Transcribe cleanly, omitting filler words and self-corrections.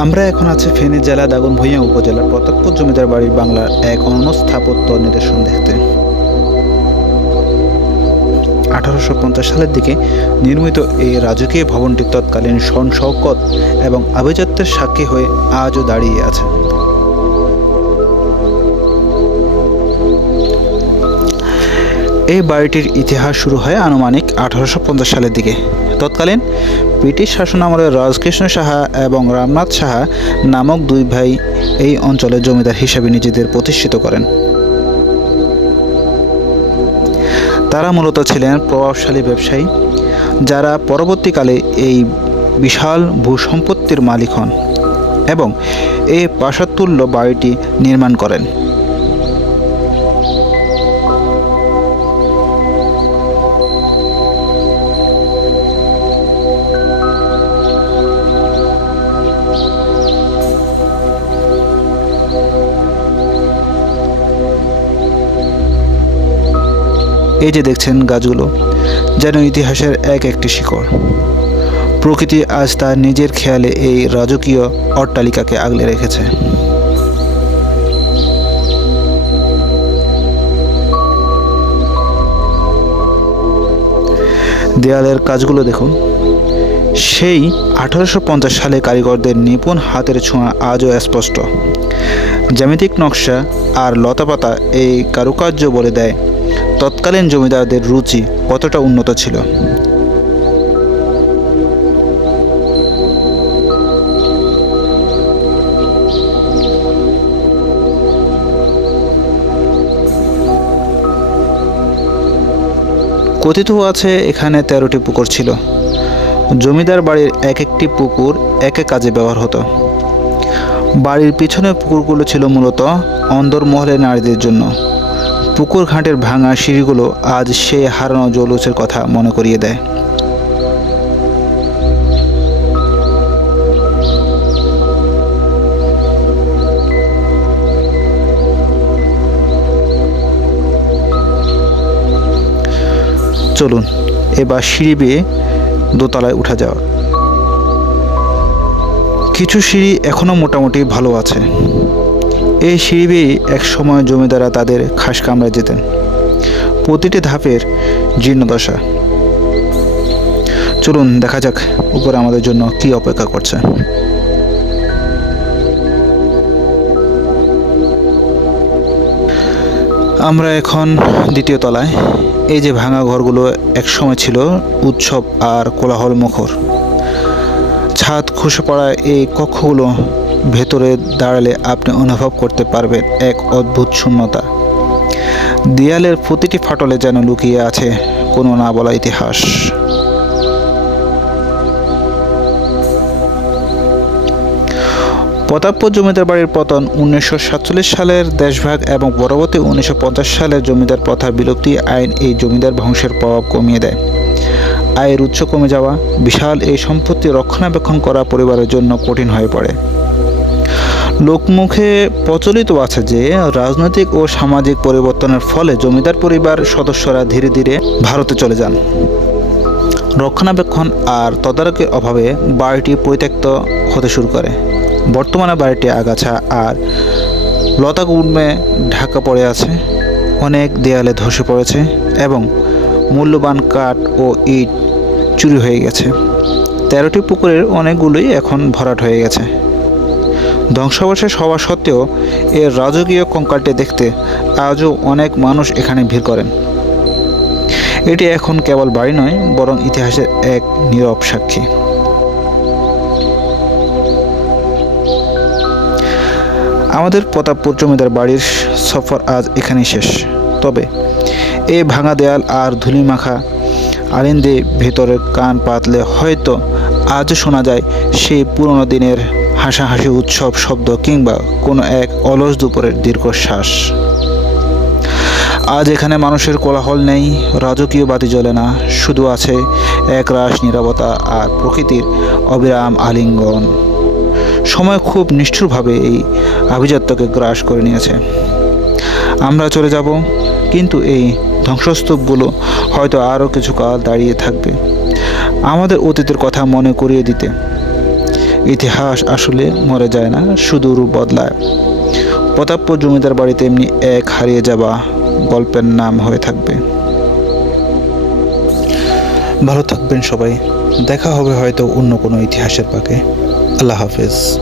আমরা এখন আছি ফেনী জেলা দাগনভূঞা উপজেলার প্রতাপপুর জমিদার বাড়ির বাংলার এক অনন্য স্থাপত্য নিদর্শন দেখতে। 1850 সালের দিকে নির্মিত এই রাজকীয় ভবনটি তৎকালীন শন শওকত এবং আভিজাত্যের সাক্ষী হয়ে আজও দাঁড়িয়ে আছে। এই বাড়িটির ইতিহাস শুরু হয় আনুমানিক 1850 সালের দিকে। তৎকালীন ব্রিটিশ শাসনামলে রাজকৃষ্ণ সাহা এবং রামনাথ সাহা নামক দুই ভাই এই অঞ্চলে জমিদার হিসেবে নিজেদের প্রতিষ্ঠিত করেন। তারা মূলত ছিলেন প্রভাবশালী ব্যবসায়ী, যারা পরবর্তীকালে এই বিশাল ভূসম্পত্তির মালিক হন এবং এই প্রাসাদতুল্য বাড়িটি নির্মাণ করেন। এই যে দেখছেন গাছগুলো, যেন ইতিহাসের এক একটি শিকড়। প্রকৃতি আজ তার নিজের খেয়ালে এই রাজকীয় অট্টালিকাকে আগলে রেখেছে। দেয়ালের কাজগুলো দেখুন, সেই 1850 সালে কারিগরদের নিপুণ হাতের ছোঁয়া আজও স্পষ্ট। জ্যামিতিক নকশা আর লতাপাতা এই কারুকার্য বলে দেয় তৎকালীন জমিদারদের রুচি কতটা উন্নত ছিল। কথিত আছে এখানে 13টি পুকুর ছিল। জমিদার বাড়ির এক একটি পুকুর এক এক কাজে ব্যবহার হতো। বাড়ির পিছনের পুকুরগুলো ছিল মূলত অন্দরমহলের নারীদের জন্য। পুকুর ঘাটের ভাঙা সিঁড়িগুলো আজ সেই হারানো জৌলুসের কথা মনে করিয়ে দেয়। চলুন এবার সিঁড়ি বেয়ে দোতলায় উঠা যাওয়া। কিছু সিঁড়ি এখনো মোটামুটি ভালো আছে। এই সিঁড়ি বেয়ে এক সময় জমিদাররা তাদের খাস কামরায় যেতেন। প্রতিটি ধাপের জীর্ণদশা। চলুন দেখা যাক উপরে আমাদের জন্য কি অপেক্ষা করছে। আমরা এখন দ্বিতীয় তলায়। এই যে ভাঙা ঘরগুলো একসময় ছিল উৎসব আর কোলাহল মুখর। ছাদ খসে পড়া এই কক্ষগুলো ভেতরে দাঁড়ালে আপনি অনুভব করতে পারবেন এক অদ্ভুত শূন্যতা। দেয়ালের প্রতিটি ফাটলে যেন লুকিয়ে আছে কোনো না বলা ইতিহাস। প্রতাপপুর জমিদার বাড়ির পতন 1947 সালের দেশভাগ এবং পরবর্তী 1950 সালের জমিদার প্রথা বিলুপ্তি আইন এই জমিদার বংশের প্রভাব কমিয়ে দেয়। আয়ের উৎস কমে যাওয়া, বিশাল এই সম্পত্তি রক্ষণাবেক্ষণ করা পরিবারের জন্য কঠিন হয়ে পড়ে। লোকমুখে প্রচলিত আছে যে রাজনৈতিক ও সামাজিক পরিবর্তনের ফলে জমিদার পরিবার সদস্যরা ধীরে ধীরে ভারতে চলে যান। রক্ষণাবেক্ষণ আর তদারকির অভাবে বাড়িটি পরিত্যক্ত হতে শুরু করে। বর্তমানে বাড়িটি আগাছা আর লতাগুল্মে ঢাকা পড়ে আছে। অনেক দেয়ালে ধসে পড়েছে এবং মূল্যবান কাঠ ও ইট চুরি হয়ে গেছে। 13টি পুকুরের অনেকগুলোই এখন ভরাট হয়ে গেছে। ধ্বংসাবশেষ হওয়া সত্ত্বেও এর রাজকীয় কঙ্কালটি দেখতে আজও অনেক মানুষ এখানে ভিড় করেন। এটি এখন কেবল বাড়ি নয়, বরং ইতিহাসের এক নীরব সাক্ষী। আমাদের প্রতাপপুর জমিদার বাড়ির সফর আজ এখানেই শেষ। তবে এই ভাঙা দেয়াল আর ধুলিমাখা আলিন্দে ভেতরে কান পাতলে হয়তো আজও শোনা যায় সেই পুরনো দিনের হাসাহাসি, উৎসব শব্দ কিংবা কোনো এক অলস দুপুরের দীর্ঘশ্বাস। আজ এখানে মানুষের কোলাহল নেই, রাজকীয় বাতি জ্বলে না, শুধু আছে একরাশ নীরবতা আর প্রকৃতির অবিরাম আলিঙ্গন। সময় খুব নিষ্ঠুরভাবে এই আভিজাত্যকে গ্রাস করে নিয়েছে। আমরা চলে যাব, কিন্তু এই ধ্বংসস্তূপগুলো হয়তো আরও কিছুকাল দাঁড়িয়ে থাকবে, আমাদের অতীতের কথা মনে করিয়ে দিতে। ইতিহাস আসলে মরে যায় না, শুধু রূপ বদলায়। প্রতাপপুর জমিদার বাড়িতে এমনি এক হারিয়ে যাওয়া গল্পের নাম হয়ে থাকবে। ভালো থাকবেন সবাই, দেখা হবে হয়তো অন্য কোনো ইতিহাসের পাকে। আল্লাহ হাফেজ।